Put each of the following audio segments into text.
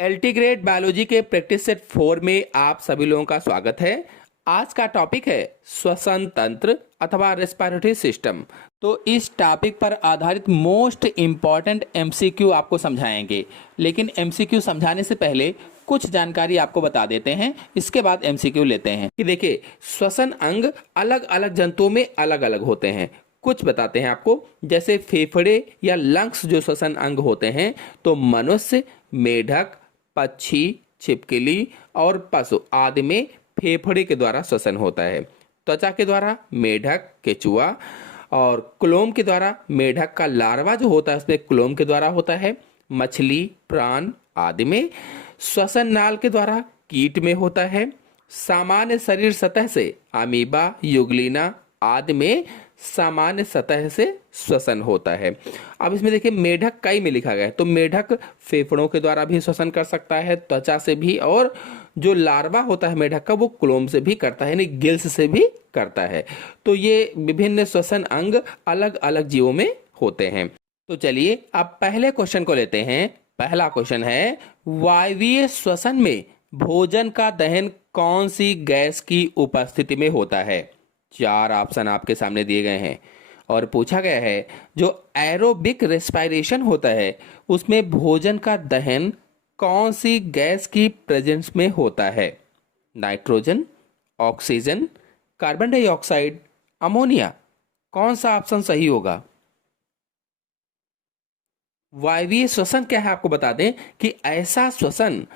एल्टीग्रेड biology के practice set 4 में आप सभी लोगों का स्वागत है। आज का टॉपिक है श्वसन तंत्र अथवा रेस्पिरेटरी सिस्टम। तो इस टॉपिक पर आधारित मोस्ट इम्पॉर्टेंट एमसीक्यू आपको समझाएंगे, लेकिन एमसीक्यू समझाने से पहले कुछ जानकारी आपको बता देते हैं, इसके बाद एमसीक्यू लेते हैं। कि देखिए, श्वसन अंग अलग अलग जंतुओं में अलग अलग होते हैं। कुछ बताते हैं आपको, जैसे फेफड़े या लंग्स जो श्वसन अंग होते हैं, तो मनुष्य, मेढक, पक्षी, छिपकली और पशु आदि में फेफड़े के द्वारा श्वसन होता है। त्वचा के द्वारा मेढक, केचुआ और क्लोम के द्वारा मेढक का लार्वा जो होता है उसमें क्लोम के द्वारा होता है। मछली, प्राण आदि में श्वसन नाल के द्वारा कीट में होता है। सामान्य शरीर सतह से अमीबा, युगलिना आदि में सामान्य सतह से श्वसन होता है। अब इसमें देखिए मेढक कई में लिखा गया है, तो मेढक फेफड़ों के द्वारा भी श्वसन कर सकता है, त्वचा से भी, और जो लार्वा होता है मेढक का वो क्लोम से भी करता है, यानी गिल्स से भी करता है। तो ये विभिन्न श्वसन अंग अलग अलग जीवों में होते हैं। तो चलिए अब पहले क्वेश्चन को लेते हैं। पहला क्वेश्चन है, वायवीय श्वसन में भोजन का दहन कौन सी गैस की उपस्थिति में होता है? 4 ऑप्शन आपके सामने दिए गए हैं और पूछा गया है जो एरोबिक रेस्पिरेशन होता है उसमें भोजन का दहन कौन सी गैस की प्रेजेंस में होता है? Nitrogen, oxygen, carbon dioxide, ammonia. कौन सा ऑप्शन सही होगा? वायवीय श्वसन क्या है आपको बता दें कि ऐसा श्वसन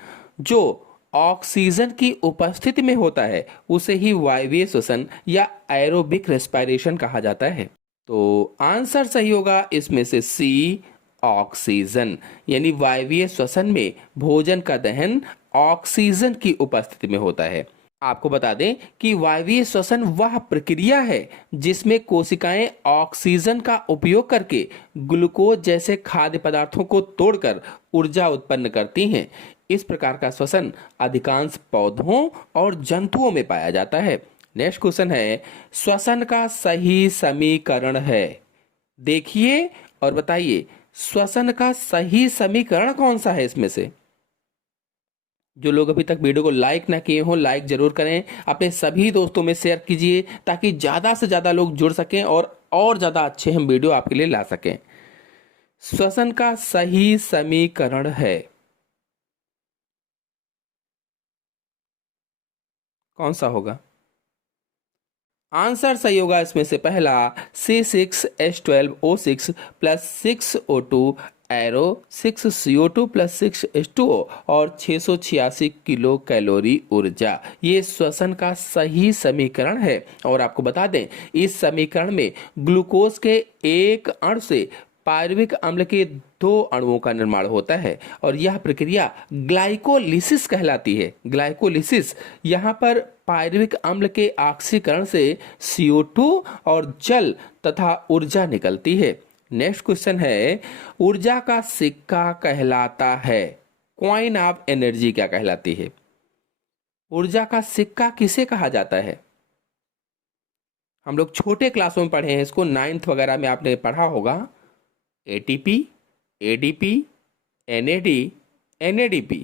जो ऑक्सीजन की उपस्थिति में होता है उसे ही वायवीय श्वसन या एरोबिक रेस्पिरेशन कहा जाता है। तो आंसर सही होगा इसमें से सी, ऑक्सीजन। यानी वायवीय श्वसन में भोजन का दहन ऑक्सीजन की उपस्थिति में होता है। आपको बता दें कि वायवीय श्वसन वह प्रक्रिया है जिसमें कोशिकाएं ऑक्सीजन का उपयोग करके ग्लूकोज जैसे खाद्य पदार्थों को तोड़कर ऊर्जा उत्पन्न करती हैं। इस प्रकार का श्वसन अधिकांश पौधों और जंतुओं में पाया जाता है। नेक्स्ट क्वेश्चन है, श्वसन का सही समीकरण है। देखिए और बताइए श्वसन का सही समीकरण कौन सा है इसमें से? जो लोग अभी तक वीडियो को लाइक ना किए हों, लाइक जरूर करें, अपने सभी दोस्तों में शेयर कीजिए ताकि ज्यादा से ज्यादा लोग जुड़ सकें और ज्यादा अच्छे हम वीडियो आपके लिए ला सकें। श्वसन का सही समीकरण है कौन सा होगा? आंसर सही होगा इसमें से पहला C6H12O6 plus 6O2 arrow 6CO2 plus 6H2O और 686 किलो कैलोरी ऊर्जा। ये श्वसन का सही समीकरण है। और आपको बता दें इस समीकरण में ग्लूकोज के एक अणु से पायरुविक अम्ल के 2 अणुओं का निर्माण होता है और यह प्रक्रिया ग्लाइकोलिसिस कहलाती है। ग्लाइकोलिसिस यहाँ पर पायरुविक अम्ल के ऑक्सीकरण से CO2 और जल तथा ऊर्जा निकलती है। नेक्स्ट क्वेश्चन है, ऊर्जा का सिक्का कहलाता है, कॉइन ऑफ एनर्जी क्या कहलाती है? ऊर्जा का सिक्का किसे कहा जाता है? हम लोग छोटे क्लासों में पढ़े हैं इसको, 9th वगैरह में आपने पढ़ा होगा। ATP, ADP, NAD, NADP।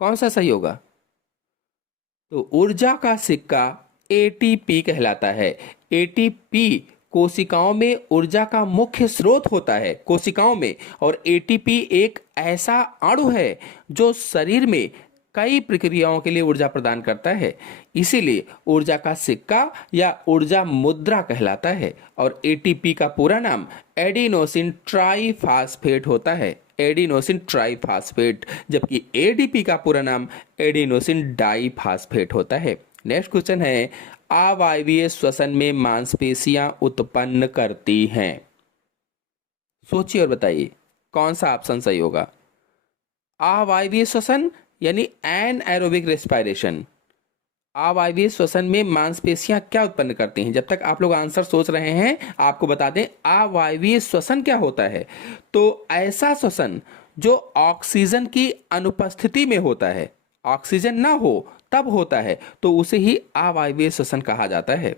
कौन सा सही होगा? तो ऊर्जा का सिक्का ATP कहलाता है। ATP कोशिकाओं में ऊर्जा का मुख्य स्रोत होता है कोशिकाओं में, और ATP एक ऐसा अणु है जो शरीर में कई प्रक्रियाओं के लिए ऊर्जा प्रदान करता है। इसीलिए ऊर्जा का सिक्का या ऊर्जा मुद्रा कहलाता है। और ATP का पूरा नाम एडिनोसिन ट्राइफॉस्फेट होता है, एडिनोसिन ट्राइफॉस्फेट, जबकि ADP का पूरा नाम एडिनोसिन डाइफॉस्फेट होता है। नेक्स्ट क्वेश्चन है, अवायवीय श्वसन में मांसपेशियां उत्पन्न करती हैं। सोचिए और बताइए कौन सा ऑप्शन सही होगा? अवायवीय श्वसन यानी एनएरोबिक रेस्पिरेशन। अवायवीय श्वसन में मांसपेशियां क्या उत्पन्न करती हैं? जब तक आप लोग आंसर सोच रहे हैं आपको बता दें अवायवीय श्वसन क्या होता है। तो ऐसा श्वसन जो ऑक्सीजन की अनुपस्थिति में होता है, ऑक्सीजन ना हो तब होता है, तो उसे ही अवायवीय श्वसन कहा जाता है।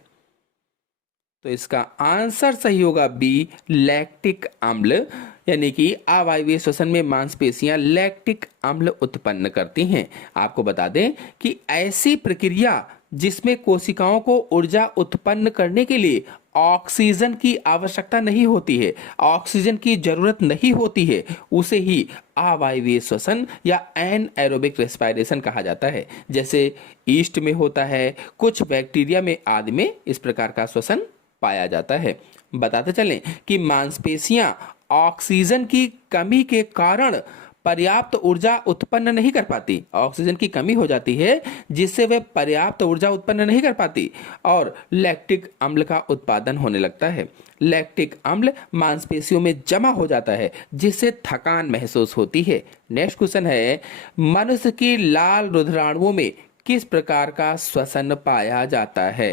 तो इसका आंसर सही होगा बी, लैक्टिक अम्ल। यानी कि अवायवीय श्वसन में मांसपेशियां लैक्टिक अम्ल उत्पन्न करती हैं। आपको बता दें कि ऐसी प्रक्रिया जिसमें कोशिकाओं को ऊर्जा उत्पन्न करने के लिए ऑक्सीजन की आवश्यकता नहीं होती है, ऑक्सीजन की जरूरत नहीं होती है, उसे ही अवायवीय श्वसन या एनएरोबिक रेस्पिरेशन कहा जाता है। जैसे ईस्ट में होता है, कुछ बैक्टीरिया में आदि में इस प्रकार का श्वसन पाया जाता है। बताते चलें कि मांसपेशियां ऑक्सीजन की कमी के कारण पर्याप्त ऊर्जा उत्पन्न नहीं कर पाती, ऑक्सीजन की कमी हो जाती है जिससे वे पर्याप्त ऊर्जा उत्पन्न नहीं कर पाती और लैक्टिक अम्ल का उत्पादन होने लगता है। लैक्टिक अम्ल मांसपेशियों में जमा हो जाता है जिससे थकान महसूस होती है। नेक्स्ट क्वेश्चन है, मनुष्य की लाल रुधिराणुओं में किस प्रकार का श्वसन पाया जाता है?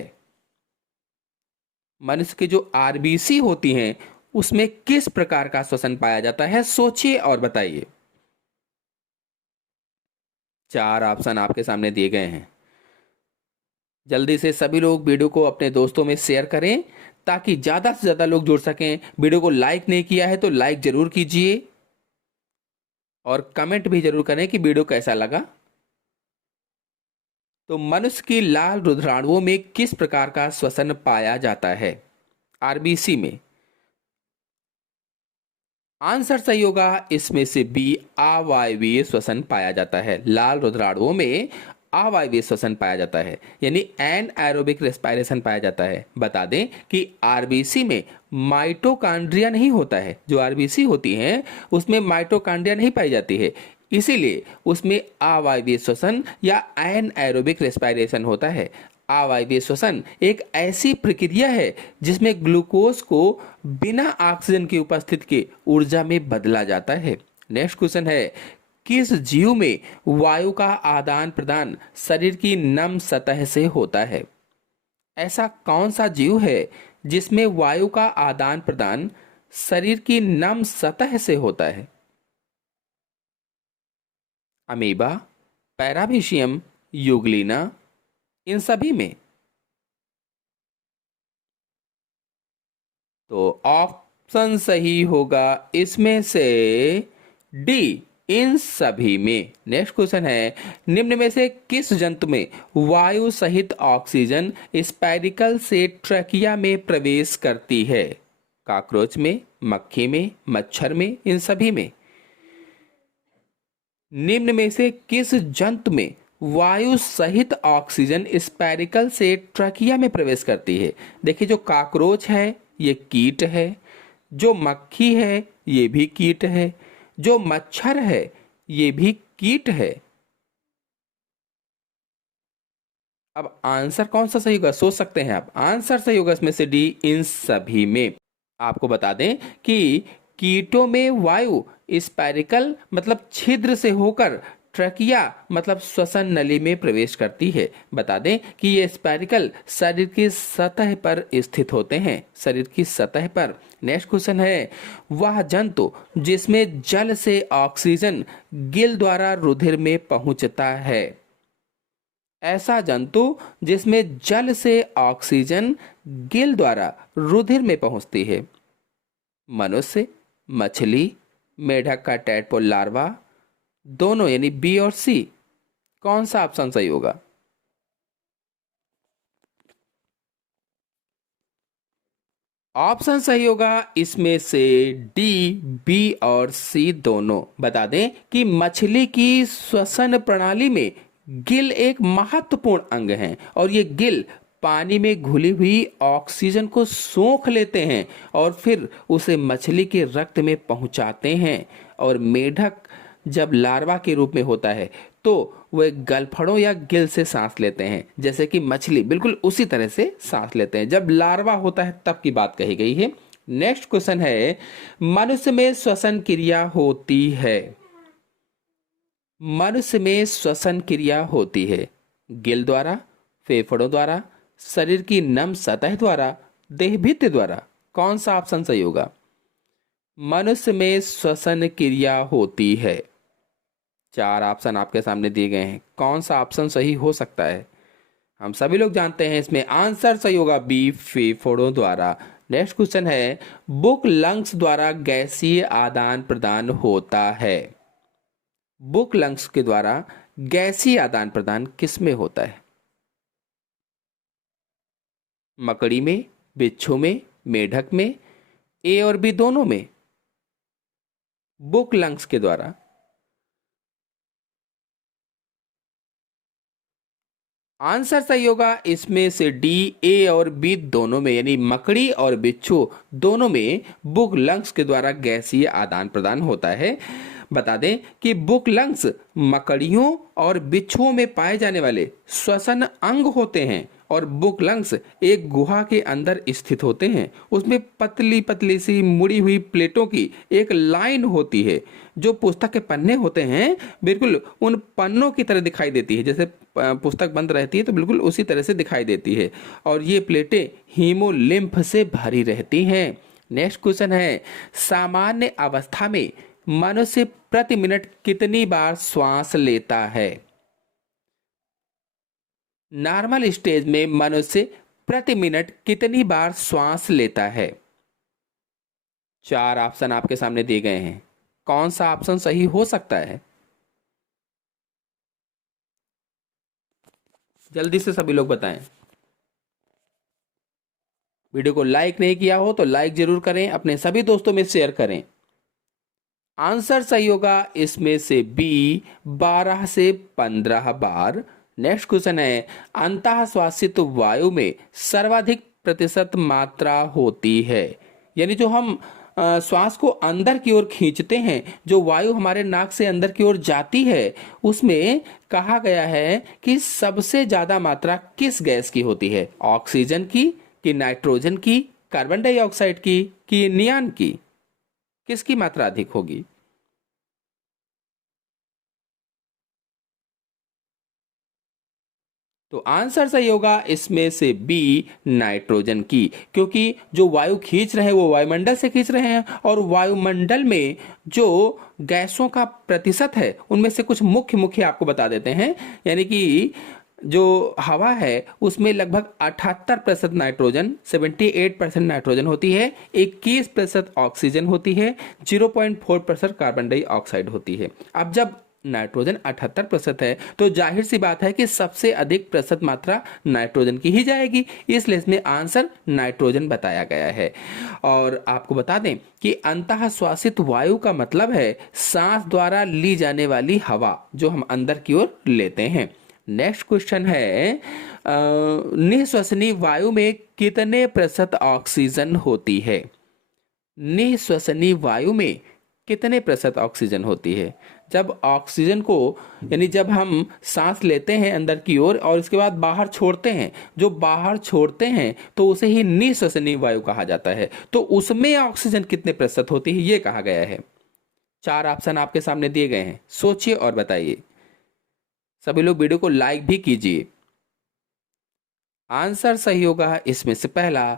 मनुष्य की जो आरबीसी होती हैं उसमें किस प्रकार का श्वसन पाया जाता है? सोचिए और बताइए। 4 ऑप्शन आपके सामने दिए गए हैं। जल्दी से सभी लोग वीडियो को अपने दोस्तों में शेयर करें ताकि ज्यादा से ज्यादा लोग जुड़ सकें। वीडियो को लाइक नहीं किया है तो लाइक जरूर कीजिए और कमेंट भी जरूर करें कि वीडियो कैसा लगा। तो मनुष्य की लाल रुधिराणुओं में किस प्रकार का श्वसन पाया जाता है? आरबीसी में। आंसर सही होगा इसमें से बी, अवायवीय श्वसन पाया जाता है। लाल रुधिराणुओं में अवायवीय श्वसन पाया जाता है यानी एनएरोबिक रेस्पिरेशन पाया जाता है। बता दें कि आरबीसी में माइटोकॉन्ड्रिया नहीं होता है। जो आरबीसी होती हैं उसमें माइटोकॉन्ड्रिया नहीं पाई जाती है, इसीलिए उसमें अवायवीय श्वसन या एनएरोबिक रेस्पिरेशन होता है। अवायवीय श्वसन एक ऐसी प्रक्रिया है जिसमें ग्लूकोज को बिना ऑक्सीजन की उपस्थिति के ऊर्जा में बदला जाता है। नेक्स्ट क्वेश्चन है, किस जीव में वायु का आदान प्रदान शरीर की नम सतह से होता है? ऐसा कौन सा जीव है जिसमें वायु का आदान प्रदान शरीर की नम सतह से होता है? अमीबा, पैरामीशियम, यूग्लिना, इन सभी में। तो ऑप्शन सही होगा इसमें से डी, इन सभी में। नेक्स्ट क्वेश्चन है, निम्न में से किस जंतु में वायु सहित ऑक्सीजन स्पाइरिकल से ट्रैकिया में प्रवेश करती है? कॉकरोच में, मक्खी में, मच्छर में, इन सभी में। निम्न में से किस जंतु में वायु सहित ऑक्सीजन स्पाइरिकल से ट्रैकिया में प्रवेश करती है? देखिए, जो कॉकरोच है ये कीट है, जो मक्खी है ये भी कीट है, जो मच्छर है ये भी कीट है। अब आंसर कौन सा सही होगा सोच सकते हैं आप। आंसर सही होगा इसमें से डी, इन सभी में। आपको बता दें कि कीटों में वायु स्पाइरिकल मतलब छिद्र से होकर ट्रकिया मतलब श्वसन नली में प्रवेश करती है। बता दें कि ये स्पाइरिकल शरीर की सतह पर स्थित होते हैं, शरीर की सतह पर। नेक्स्ट क्वेश्चन है, वह जंतु जिसमें जल से ऑक्सीजन गिल द्वारा रुधिर में पहुंचता है? ऐसा जंतु जिसमें जल से ऑक्सीजन गिल द्वारा रुधिर में पहुंचती है। मनुष्य, मछली, मेढक का टैडपोल लार्वा, दोनों यानी बी और सी। कौन सा ऑप्शन सही होगा? ऑप्शन सही होगा इसमें से डी, बी और सी दोनों। बता दें कि मछली की श्वसन प्रणाली में गिल एक महत्वपूर्ण अंग है और ये गिल पानी में घुली हुई ऑक्सीजन को सोख लेते हैं और फिर उसे मछली के रक्त में पहुंचाते हैं। और मेढक जब लार्वा के रूप में होता है तो वह गलफड़ों या गिल से सांस लेते हैं, जैसे कि मछली बिल्कुल उसी तरह से सांस लेते हैं। जब लार्वा होता है तब की बात कही गई है। नेक्स्ट क्वेश्चन है, मनुष्य में श्वसन क्रिया होती है? मनुष्य में श्वसन क्रिया होती है गिल द्वारा, फेफड़ों द्वारा, शरीर की नम सतह द्वारा, देहभित्ति द्वारा। कौन सा ऑप्शन सही होगा? मनुष्य में श्वसन क्रिया होती है। 4 ऑप्शन आपके सामने दिए गए हैं, कौन सा ऑप्शन सही हो सकता है? हम सभी लोग जानते हैं इसमें आंसर सही होगा बी, फेफड़ों द्वारा। नेक्स्ट क्वेश्चन है, बुक लंग्स द्वारा गैसीय आदान प्रदान होता है। बुक लंग्स के द्वारा गैसीय आदान प्रदान किस में होता है? मकड़ी में, बिच्छू में, मेढक में, ए और बी दोनों में? बुक लंग्स के द्वारा आंसर सही होगा इसमें से डी, ए और बी दोनों में, यानी मकड़ी और बिच्छू दोनों में बुक लंग्स के द्वारा गैसीय आदान प्रदान होता है। बता दें कि बुक लंग्स मकड़ियों और बिच्छुओं में पाए जाने वाले श्वसन अंग होते हैं और बुक लंग्स एक गुहा के अंदर स्थित होते हैं। उसमें पतली पतली सी मुड़ी हुई प्लेटों की एक लाइन होती है। जो पुस्तक के पन्ने होते हैं बिल्कुल उन पन्नों की तरह दिखाई देती है, जैसे पुस्तक बंद रहती है तो बिल्कुल उसी तरह से दिखाई देती है। और ये प्लेटें हीमोलिम्फ से भरी रहती हैं। नेक्स्ट क्वेश्चन है, सामान्य अवस्था में मनुष्य प्रति मिनट कितनी बार श्वास लेता है? नॉर्मल स्टेज में मनुष्य प्रति मिनट कितनी बार श्वास लेता है? 4 ऑप्शन आपके सामने दिए गए हैं, कौन सा ऑप्शन सही हो सकता है? जल्दी से सभी लोग बताएं। वीडियो को लाइक नहीं किया हो तो लाइक जरूर करें, अपने सभी दोस्तों में शेयर करें। आंसर सही होगा इसमें से बी, 12 से 15 बार। नेक्स्ट क्वेश्चन है, अंतः श्वासित वायु में सर्वाधिक प्रतिशत मात्रा होती है, यानी जो हम श्वास को अंदर की ओर खींचते हैं, जो वायु हमारे नाक से अंदर की ओर जाती है, उसमें कहा गया है कि सबसे ज्यादा मात्रा किस गैस की होती है? ऑक्सीजन की, कि नाइट्रोजन की, कार्बन डाइऑक्साइड की, कि नियान की? किसकी मात्रा अधिक होगी? तो आंसर सही होगा इसमें से बी, नाइट्रोजन की, क्योंकि जो वायु खींच रहे हैं वो वायुमंडल से खींच रहे हैं और वायुमंडल में जो गैसों का प्रतिशत है उनमें से कुछ मुख्य मुख्य आपको बता देते हैं। यानी कि जो हवा है उसमें लगभग 78% नाइट्रोजन, 78% नाइट्रोजन होती है, 21% ऑक्सीजन होती है, 0.4% कार्बन डाइऑक्साइड होती है। अब जब नाइट्रोजन 78% है तो जाहिर सी बात है कि सबसे अधिक प्रतिशत मात्रा नाइट्रोजन की ही जाएगी, इसलिए इसमें आंसर नाइट्रोजन बताया गया है। और आपको बता दें कि अंतः श्वासित वायु का मतलब है सांस द्वारा ली जाने वाली हवा जो हम अंदर की ओर लेते हैं। नेक्स्ट क्वेश्चन है, निःश्वसनीय वायु में कितने प्रतिशत ऑक्सीजन होती है? निःश्वसनीय वायु में कितने प्रतिशत ऑक्सीजन होती है? जब ऑक्सीजन को, यानी जब हम सांस लेते हैं अंदर की ओर और इसके बाद बाहर छोड़ते हैं, जो बाहर छोड़ते हैं तो उसे ही निःश्वसनीय वायु कहा जाता है। तो उसमें ऑक्सीजन कितने प्रतिशत होती है ये कहा गया है। 4 ऑप्शन आपके सामने दिए गए हैं, सोचिए और बताइए। सभी लोग वीडियो को लाइक भी कीजिए। आंसर सही होगा इसमें से पहला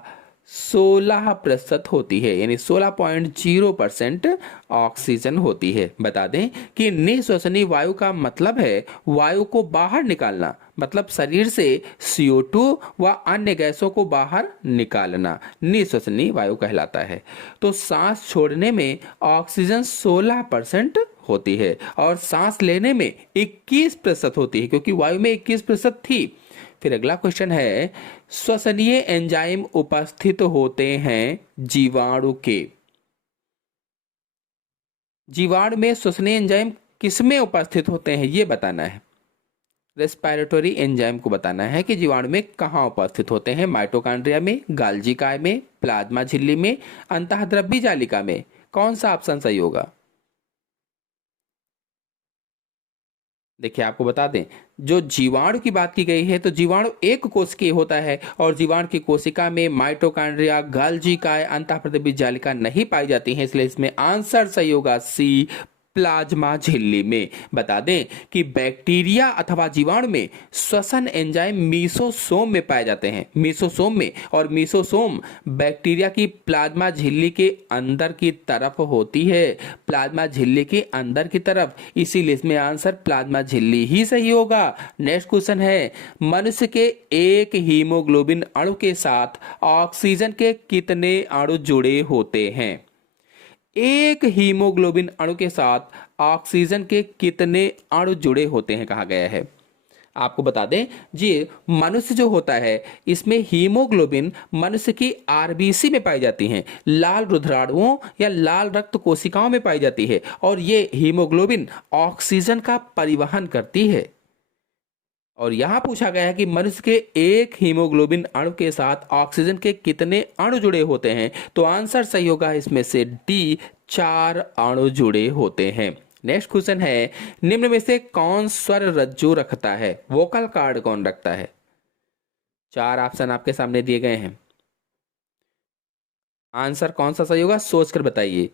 16% होती है, यानी 16.0% ऑक्सीजन होती है। बता दें कि निःश्वसनीय वायु का मतलब है वायु को बाहर निकालना, मतलब शरीर से CO2 व अन्य गैसों को बाहर निकालना निःश्वसनीय वायु कहलाता है। तो सांस छोड़ने में ऑक्सीजन 16% होती है और सांस लेने में 21% होती है, क्योंकि वायु में 21% थी। फिर अगला क्वेश्चन है, श्वसनीय एंजाइम उपस्थित होते हैं जीवाणु के। जीवाणु में श्वसनीय एंजाइम किसमें उपस्थित होते हैं ये बताना है। रेस्पिरेटरी एंजाइम को बताना है कि जीवाणु में कहाँ उपस्थित होते हैं। माइटोकॉन्ड्रिया में, गाल्जी काय में, प्लाज्मा झिल्ली में, अंतःद्रव्य जालिका में। कौन सा ऑप्शन सही होगा? देखिए आपको बता दें, जो जीवाणु की बात की गई है तो जीवाणु एक कोशिकीय होता है और जीवाणु की कोशिका में माइटोकॉन्ड्रिया, गाल्जी काय, अंतःद्रव्य जालिका नहीं पाई जाती है, इसलिए इसमें आंसर सही होगा सी, प्लाज्मा झिल्ली में। बता दें कि बैक्टीरिया अथवा जीवाणु में श्वसन एंजाइम मीसोसोम में पाए जाते हैं, मीसोसोम में, और मीसोसोम बैक्टीरिया की प्लाज्मा झिल्ली के अंदर की तरफ होती है, प्लाज्मा झिल्ली के अंदर की तरफ, इसीलिए इसमें आंसर प्लाज्मा झिल्ली ही सही होगा। नेक्स्ट क्वेश्चन है, मनुष्य के एक हीमोग्लोबिन अणु के साथ ऑक्सीजन के कितने अणु जुड़े होते हैं? एक हीमोग्लोबिन अणु के साथ ऑक्सीजन के कितने अणु जुड़े होते हैं कहा गया है। आपको बता दें जी, मनुष्य जो होता है इसमें हीमोग्लोबिन मनुष्य की आरबीसी में पाई जाती हैं, लाल रुधिराणुओं या लाल रक्त कोशिकाओं में पाई जाती है, और ये हीमोग्लोबिन ऑक्सीजन का परिवहन करती है। और यहां पूछा गया है कि मनुष्य के एक हीमोग्लोबिन अणु के साथ ऑक्सीजन के कितने अणु जुड़े होते हैं, तो आंसर सही होगा इसमें से डी, 4 अणु जुड़े होते हैं। नेक्स्ट क्वेश्चन है, निम्न में से कौन स्वर रज्जु रखता है? वोकल कार्ड कौन रखता है? 4 ऑप्शन आपके सामने दिए गए हैं, आंसर कौन सा सही होगा सोचकर बताइए।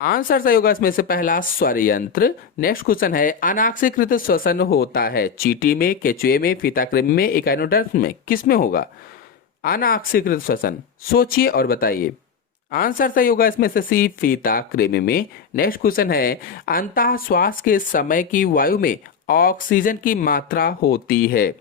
आंसर सही होगा इसमें से पहला स्वर यंत्र। नेक्स्ट क्वेश्चन है, अनाक्षीकृत श्वसन होता है चींटी में, केचुए में, फीताकृमि में, इकाइनोडर्म में, किस में होगा अनाक्षीकृत श्वसन? सोचिए और बताइए। आंसर सही होगा इसमें से सी, फीताकृमि में। नेक्स्ट क्वेश्चन है, अंतः श्वास के समय की वायु में ऑक्सीजन की मात्रा होती है,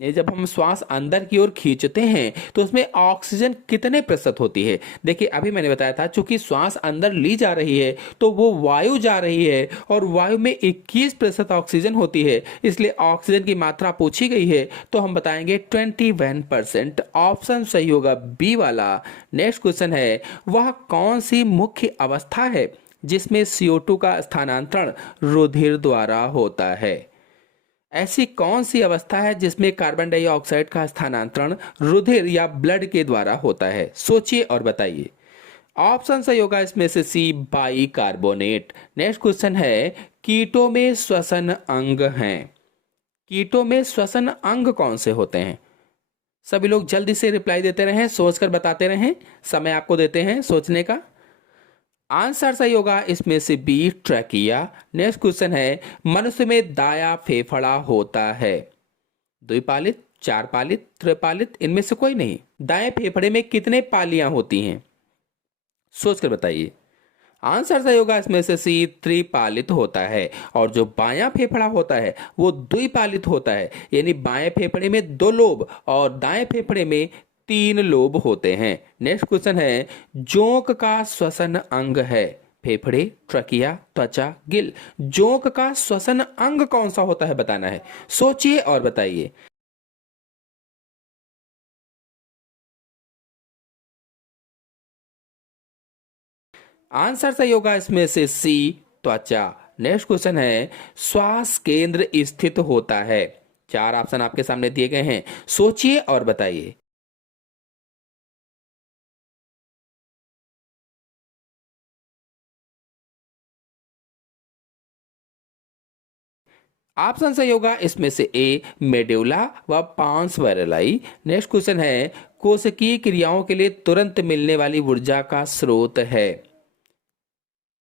ये जब हम श्वास अंदर की ओर खींचते हैं तो उसमें ऑक्सीजन कितने प्रतिशत होती है? देखिए अभी मैंने बताया था, चूंकि श्वास अंदर ली जा रही है तो वो वायु जा रही है और वायु में 21% ऑक्सीजन होती है, इसलिए ऑक्सीजन की मात्रा पूछी गई है तो हम बताएंगे 21%। ऑप्शन सही होगा बी वाला। नेक्स्ट क्वेश्चन है, वह कौन सी मुख्य अवस्था है जिसमें CO2 का स्थानांतरण रुधिर द्वारा होता है? ऐसी कौन सी अवस्था है जिसमें कार्बन डाइऑक्साइड का स्थानांतरण रुधिर या ब्लड के द्वारा होता है? सोचिए और बताइए। ऑप्शन सही होगा इसमें से सी, बाइकार्बोनेट। नेक्स्ट क्वेश्चन है, कीटों में श्वसन अंग हैं, कीटों में श्वसन अंग कौन से होते हैं? सभी लोग जल्दी से रिप्लाई देते रहें, सोचकर बताते रहें, समय आपको देते हैं सोचने का। आंसर सही होगा इसमें से बी, ट्रैकिया। नेक्स्ट क्वेश्चन है, मनुष्य में दाया फेफड़ा होता है द्विपालित, 4 पालित, त्रिपालित, इनमें से कोई नहीं। दाएं फेफड़े में कितने पालियां होती हैं? सोचकर बताइए। आंसर सही होगा इसमें से सी, त्रिपालित होता है। और जो बायां फेफड़ा होता है वो द्विपालित होता है, यानी बाएं फेफड़े में 2 लोब और दाएं फेफड़े में 3 लोब होते हैं। नेक्स्ट क्वेश्चन है, जोंक का श्वसन अंग है फेफड़े, ट्रकिया, त्वचा, गिल। जोंक का श्वसन अंग कौन सा होता है बताना है, सोचिए और बताइए। आंसर सही होगा इसमें से सी, त्वचा। नेक्स्ट क्वेश्चन है, श्वास केंद्र स्थित होता है। 4 ऑप्शन आपके सामने दिए गए हैं, सोचिए और बताइए। ऑप्शन सही होगा इसमें से ए, मेडुला व पांस वैरेलाई। नेक्स्ट क्वेश्चन है, कोशिकीय क्रियाओं के लिए तुरंत मिलने वाली ऊर्जा का स्रोत है।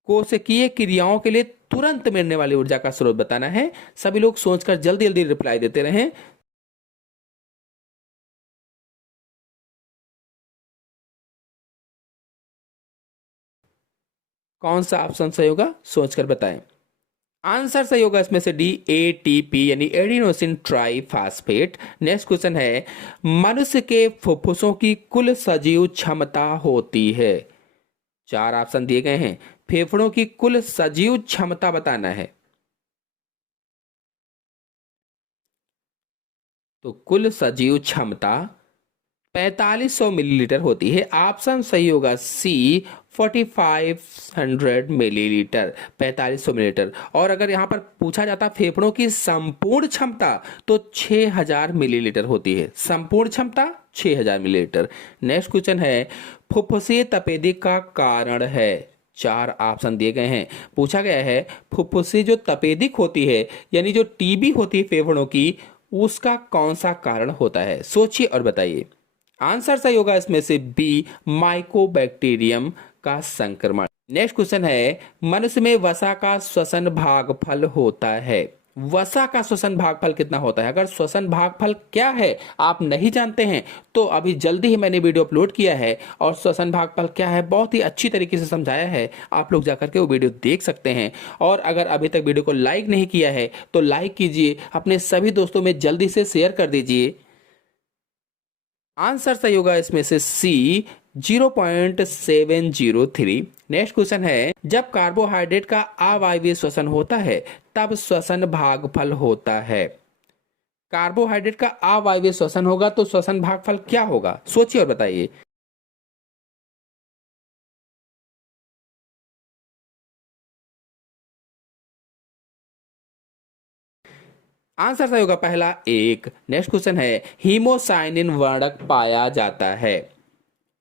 कोशिकीय क्रियाओं के लिए तुरंत मिलने वाली ऊर्जा का स्रोत बताना है। सभी लोग सोचकर जल्दी जल्दी रिप्लाई देते रहें। कौन सा ऑप्शन सही होगा सोचकर बताएं। आंसर सही होगा इसमें से डी, ATP यानी एडिनोसिन ट्राइफॉस्फेट। नेक्स्ट क्वेश्चन है, मनुष्य के फुफ्फुसों की कुल सजीव क्षमता होती है। 4 ऑप्शन दिए गए हैं, फेफड़ों की कुल सजीव क्षमता बताना है। तो कुल सजीव क्षमता 4500 मिलीलीटर होती है। ऑप्शन सही होगा सी, 4500 मिलीलीटर, 4500 मिलीलीटर। और अगर यहां पर पूछा जाता फेफड़ों की संपूर्ण क्षमता तो 6000 मिलीलीटर होती है, संपूर्ण क्षमता 6000 मिलीलीटर। नेक्स्ट क्वेश्चन है, फुफ्फुसीय तपेदिक का कारण है। 4 ऑप्शन दिए गए हैं, पूछा गया है फुफ्फुसी जो तपेदिक होती है यानी जो टीबी होती है फेफड़ों की, उसका कौन सा कारण होता है? सोचिए और बताइए। आंसर सही होगा इसमें से बी, माइकोबैक्टीरियम का संक्रमण। नेक्स्ट क्वेश्चन है, मनुष्य में वसा का श्वसन भागफल होता है। वसा का श्वसन भागफल कितना होता है? अगर श्वसन भागफल क्या है आप नहीं जानते हैं तो अभी जल्दी ही मैंने वीडियो अपलोड किया है और श्वसन भागफल क्या है बहुत ही अच्छी तरीके से समझाया है, आप लोग जाकर के वो वीडियो देख सकते हैं। और अगर अभी तक वीडियो को लाइक नहीं किया है तो लाइक कीजिए, अपने सभी दोस्तों में जल्दी से शेयर कर दीजिए। आंसर सही होगा इसमें से सी, 0.703। नेक्स्ट क्वेश्चन है, जब कार्बोहाइड्रेट का अवायवीय श्वसन होता है तब श्वसन भागफल होता है। कार्बोहाइड्रेट का अवायवीय श्वसन होगा तो श्वसन भागफल क्या होगा? सोचिए और बताइए। आंसर सही होगा पहला एक। नेक्स्ट क्वेश्चन है, हीमोसाइनिन वर्णक पाया जाता है।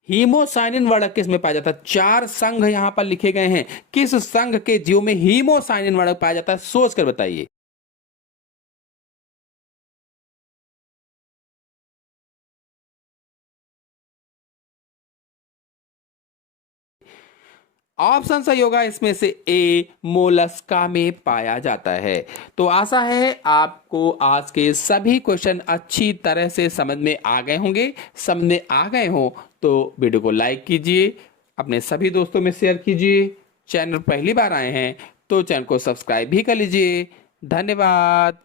हीमोसाइनिन वर्णक किस में पाया जाता है? चार संघ यहां पर लिखे गए हैं, किस संघ के जीव में हीमोसाइनिन वर्णक पाया जाता है? सोच कर बताइए। ऑप्शन सही होगा इसमें से ए, मोलस्का में पाया जाता है। तो आशा है आपको आज के सभी क्वेश्चन अच्छी तरह से समझ में आ गए होंगे। समझ में आ गए हो तो वीडियो को लाइक कीजिए, अपने सभी दोस्तों में शेयर कीजिए। चैनल पहली बार आए हैं तो चैनल को सब्सक्राइब भी कर लीजिए। धन्यवाद।